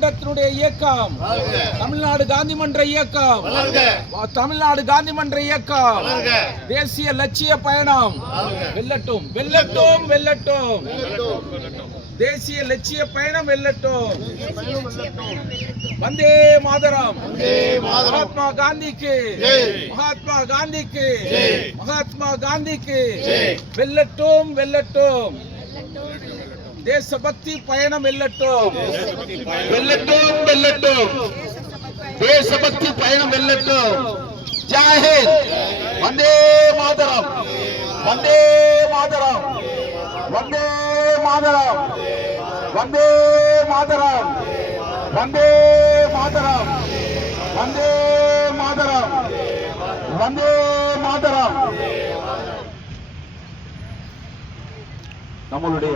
மன்றத்தினுடைய இயக்கம், தமிழ்நாடு காந்தி மன்ற இயக்கம், தமிழ்நாடு காந்தி மன்ற இயக்கம், தேசிய லட்சிய பயணம் வெல்லட்டும், வெல்லட்டும், வெல்லட்டும். தேசிய லட்சிய பயணம் வெல்லட்டும். வந்தே மாதரம். மகாத்மா காந்திக்கு, மகாத்மா காந்திக்கு, மகாத்மா காந்திக்கு. வெல்லட்டும், வெல்லட்டும். தேசபக்தி பயணம் வெல்லட்டும், வெல்லட்டும், வெல்லட்டும். தேசபக்தி பயணம் வெல்லட்டும். ஜெய் ஹிந்த். வந்தே மாதரம், வந்தே மாதரம், வந்தே மாதரம், வந்தே மாதரம், வந்தே மாதரம், வந்தே மாதரம், வந்தே மாதரம். நம்மளுடைய